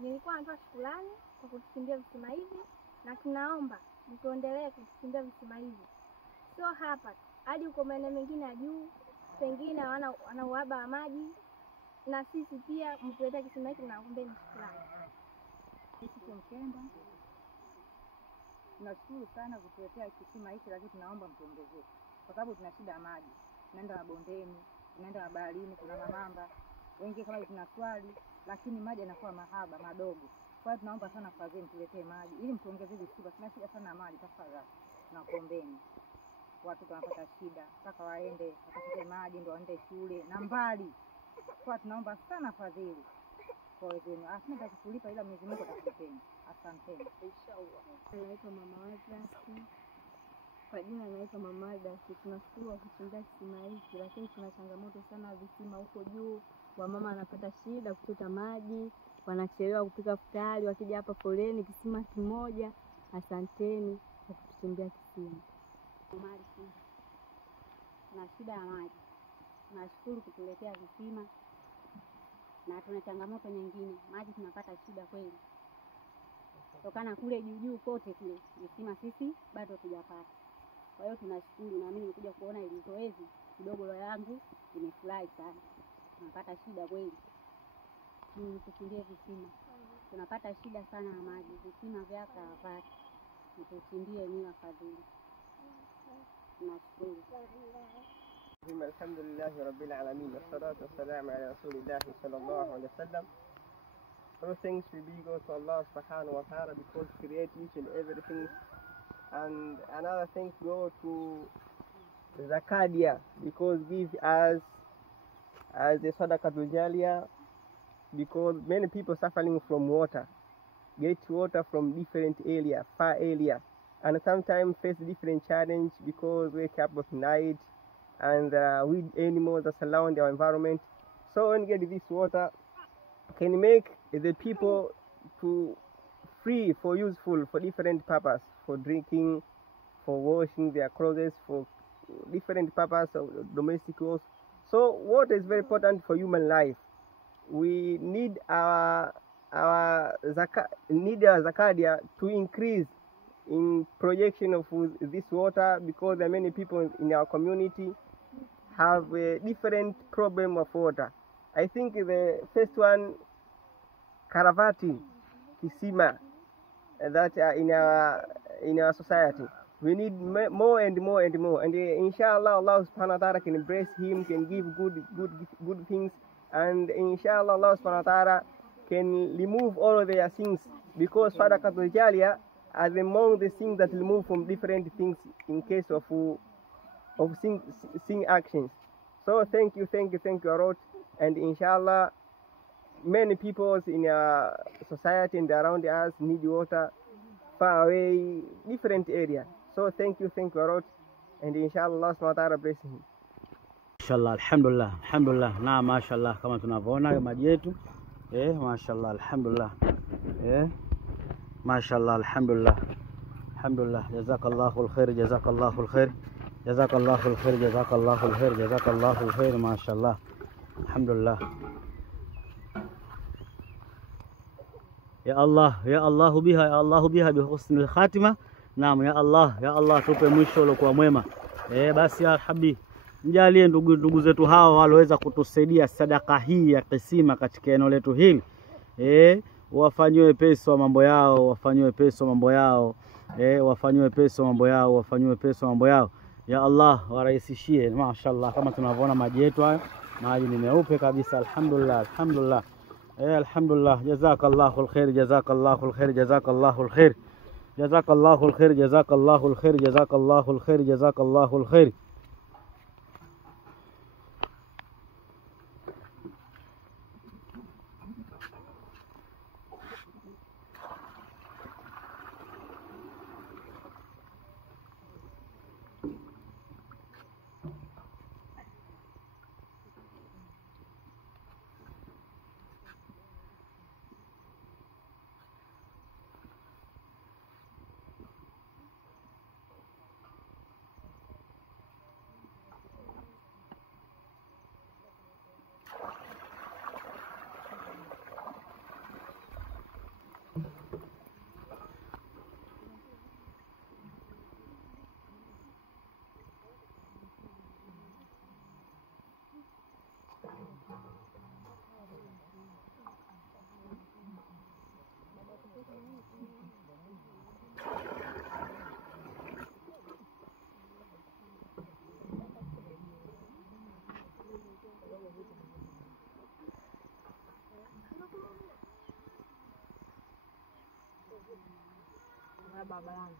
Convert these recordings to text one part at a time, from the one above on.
Nilikuwa natoa shukrani kwa kutuchimbia visima hivi na tunaomba mtuendelee kutuchimbia visima hivi. Sio hapa, hadi uko maeneo mengine ya juu, pengine wana uhaba wa maji, na sisi pia mtuletee kisima hiki na kuombeni shukrani. Sisi Mkenda tunashukuru sana kutuletea kisima hiki, lakini tunaomba mtuongezee kwa sababu tuna shida ya maji. Tunaenda mabondeni, tunaenda mabaharini, kuna mamamba. Wengi kama tuna swali, lakini maji yanakuwa mahaba madogo. Kwa hiyo tunaomba sana fadhili mtuletee maji ili mtuongezee visima. Tuna shida sana ya maji tafadhali. Tunakuombeni. Watu wanapata shida mpaka waende wakapate maji ndio waende shule na mbali. Kwa tunaomba sana fadhili kwa wenzenu. Asante kutulipa ila Mwenyezi Mungu atakupeni. Asante. Inshallah. Naitwa Mama Wadrasi. Kwa jina naitwa Mama Wadrasi. Tunashukuru kuchimbia kisima hiki, lakini tuna changamoto sana visima huko juu. Wamama wanapata shida kuchota maji, wanachelewa kupika futari, wakija hapa foleni kisima kimoja. Asanteni kwa kutuchimbia kisima. Tuna shida ya maji. Tunashukuru kutuletea visima. Na tuna changamoto nyingine, maji tunapata shida kweli. Kutokana kule juu kote kule, visima sisi bado hatujapata. Kwa hiyo tunashukuru, na mimi nimekuja kuona ile zoezi kidogo la yangu nimefurahi sana. Tunapata shida kweli. Tuchimbie visima. Tunapata shida sana ya maji, visima vyaka hapati. Tuchimbie ni afadhali. Tunashukuru. الحمد لله رب العالمين والصلاة والسلام على رسول الله صلى الله عليه وسلم. All things will be go to Allah subhanahu wa ta'ala because He created each and everything. And another thing go to Zakaria because give us as a sadaqatul jariyah, because many people suffering from water, get water from different area, far area, and sometimes face different challenge because wake up at night and weed animals that surround our environment. So when you get this water, can make the people to free for useful for different purpose, for drinking, for washing their clothes, for different purpose of domestic use. So water is very important for human life. We need our zakaria to increase in projection of this water because there are many people in our community have a different problem of water. I think the first one, Karavati, Kisima, that in our society. We need more and more and more. And inshallah, Allah subhanahu wa ta'ala can embrace him, can give good things. And inshallah, Allah subhanahu wa ta'ala can remove all of their sins, because sadaqatul jariyah are among the things that remove from different things in case of sin actions. So thank you a lot. And inshallah, many people in our society and around us need water far away, different area. So thank you a lot. And inshallah, Allah subhanahu wa ta'ala bless him. Mashallah, alhamdulillah. Na mashallah, kama tunavyoona maji yetu. Mashallah, alhamdulillah. Mashallah, alhamdulillah. Jazakallahu alkhair, jazakallahu alkhair. Mashallah. Alhamdulillah. Ya Allah biha bi husnil khatima. Naam, ya Allah tupe mwisho uliokuwa mwema. Basi ya habibi, mjalie ndugu zetu hawa waloweza kutusaidia sadaka hii ya kisima katika eneo letu hili. Wafanywe pesa mambo yao, wafanywe pesa mambo yao. Ya Allah warahisishie. Mashaallah, kama tunavyoona maji yetu haya, maji ni meupe kabisa. Alhamdulillah. Alhamdulillah. Jazakallahu alkhair. Na baba yangu.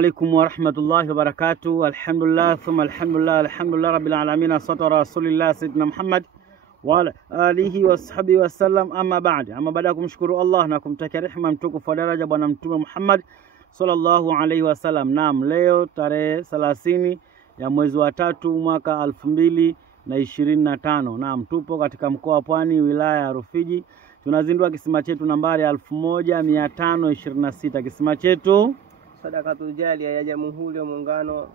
عليكم ورحمة الله وبركاته. الحمد لله ثم الحمد لله رب العالمين. الصلاة على رسول الله سيدنا محمد وعلى آله وصحبه وسلم. Amma baada ya kumshukuru Allah na kumtakia rehema mtukufu wa daraja bwana mtume Muhammad sallallahu alaihi wasallam. Naam, leo tarehe 30 ya mwezi wa 3 mwaka 2025. Naam, tupo katika mkoa wa Pwani, wilaya ya Rufiji. Tunazindua kisima chetu nambari 1526. Kisima chetu Sadakatul Jaria ya Jamhuri ya Muungano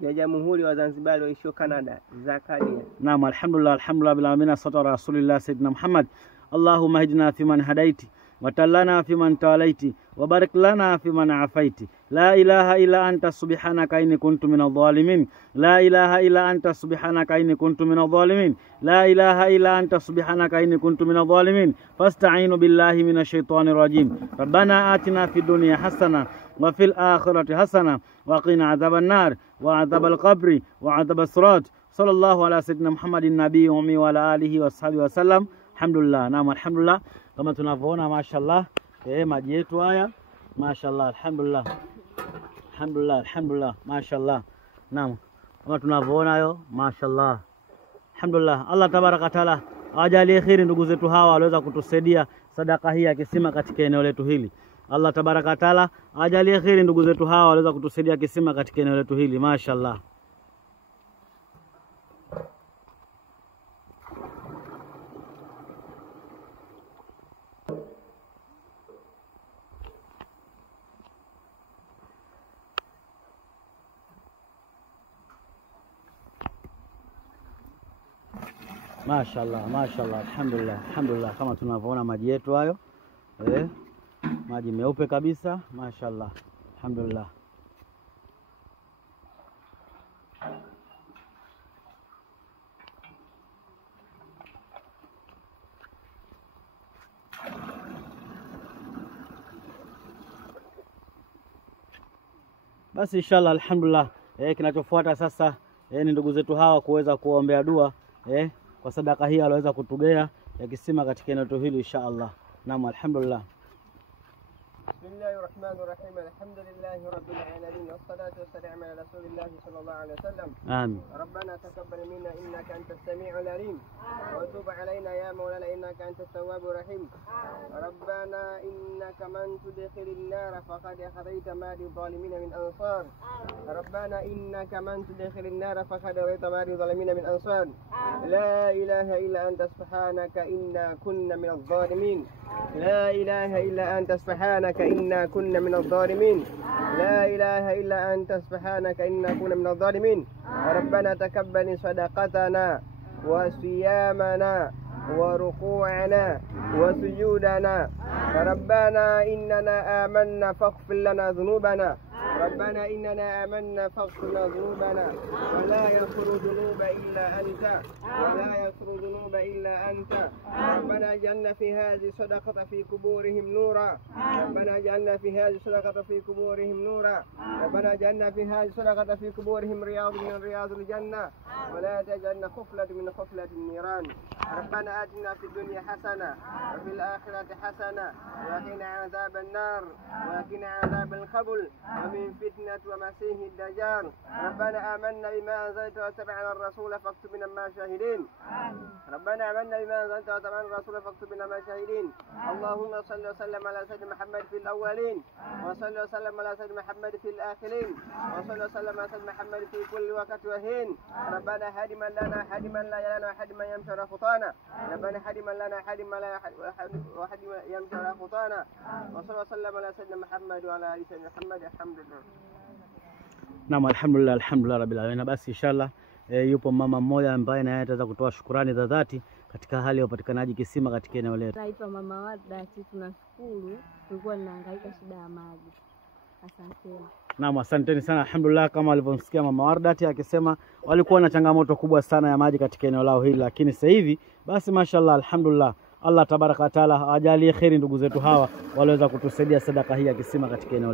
ya Jamhuri wa Zanzibar waishio Canada, Zakaria. Naam, alhamdulillah bil alamin. Salatu ala rasulillah sayyidina Muhammad. Allahumma hdina fi man hadaiti wa tallana fi man tawalaiti wa barik lana fi man afaiti. La ilaha illa anta subhanaka inni kuntu minadh dhalimin. La ilaha illa anta subhanaka inni kuntu minadh dhalimin. La ilaha illa anta subhanaka inni kuntu minadh dhalimin. Fasta'inu billahi minash shaitanir rajim. Rabbana atina fid dunya hasana wa fil akhirati hasana wa qina adhaban nar wa adhabal qabri wa adhabas sirat. Sallallahu ala sayyidina Muhammadin nabii ummi wa ala alihi wa sahbihi wa sallam. Alhamdulillah. Naam, alhamdulillah kama tunavyoona mashallah maji yetu haya mashallah. Alhamdulillah mashallah. Naam, kama tunavyoona hayo mashallah. Alhamdulillah. Allah tabaraka taala awajalie kheri ndugu zetu hawa waliweza kutusaidia sadaka hii ya kisima katika eneo letu hili. Allah tabaraka taala ajalie kheri ndugu zetu hawa waliweza kutusaidia kisima katika eneo letu hili. Mashaallah. Mashaallah, mashaallah, alhamdulillah, alhamdulillah. Kama tunavyoona maji yetu hayo, maji meupe kabisa, mashaallah, alhamdulillah. Basi inshallah, alhamdulillah. Kinachofuata sasa ni ndugu zetu hawa kuweza kuombea dua kwa sadaka hii aloweza kutugea ya kisima katika eneo hili inshallah. Naam, alhamdulillah. Bismillahir Rahmanir Rahim. Alhamdulillahi Rabbil Alamin. Wassalatu wassalamu ala Rasulillah sallallahu alaihi wasallam. Amin. Rabbana taqabbal minna innaka antas sami'ul alim wa tub alaina ya maulana innaka antat tawwabur rahim. Rabbana innaka man tudkhilin nar faqad akhadayta ma lidh-dhalimin min ansar. Rabbana innaka man tudkhilin nar faqad akhadayta ma lidh-dhalimin min ansar. La ilaha illa anta subhanaka inna kunna min adh-dhalimin. لا إله إلا أنت سبحانك إنا كنا من الظالمين. لا إله إلا أنت سبحانك إنا كنا من الظالمين. ربنا تقبل صدقتنا وصيامنا وركوعنا وسجودنا. ربنا إننا آمنا فاغفر لنا ذنوبنا. ربنا إننا آمنا فاغفر لنا ذنوبنا ولا يغفر ذنوب إلا أنت ولا يغفر ذنوب إلا أنت. ربنا اجعلنا في هذه الصدقة في قبورهم نورا. ربنا اجعلنا في هذه الصدقة في قبورهم نورا. ربنا اجعلنا في هذه الصدقة في قبورهم رياض من رياض الجنة ولا تجعلنا خفلة من خفلة النيران. ربنا آتنا في الدنيا حسنة وفي الآخرة حسنة وقنا عذاب النار وقنا عذاب القبر ومن فتنة ومسيح الدجال. ربنا آمنا بما أنزلت واتبعنا الرسول فاكتبنا مع الشاهدين. ربنا آمنا بما أنزلت واتبعنا الرسول فاكتبنا مع الشاهدين. اللهم صل وسلم على سيدنا محمد في الأولين وصل وسلم على سيدنا محمد في الآخرين وصل وسلم على سيدنا محمد في كل وقت وحين. ربنا هدي من لنا هدي من لا لنا هدي من يمشي على خطانا. ربنا هدي من لنا هدي من لا وهدي من يمشي على خطانا. وصل وسلم على سيدنا محمد وعلى آل سيدنا محمد. الحمد لله. Naam, alhamdulillah, alhamdulillah rabbil alamin. Basi inshallah yupo mama mmoja ambaye naye ataweza kutoa shukrani za dhati katika hali ya upatikanaji kisima katika eneo letu. Naitwa Mama Warda. Tunashukuru, tulikuwa tunahangaika shida ya maji. Asanteni. Naam, asanteni sana. Alhamdulillah, kama alivyomsikia Mama Warda akisema walikuwa na changamoto kubwa sana ya maji katika eneo lao hili, lakini sasa hivi basi mashallah, alhamdulillah, Allah tabaraka taala ajalie kheri ndugu zetu hawa waliweza kutusaidia sadaka hii ya kisima katika eneo letu.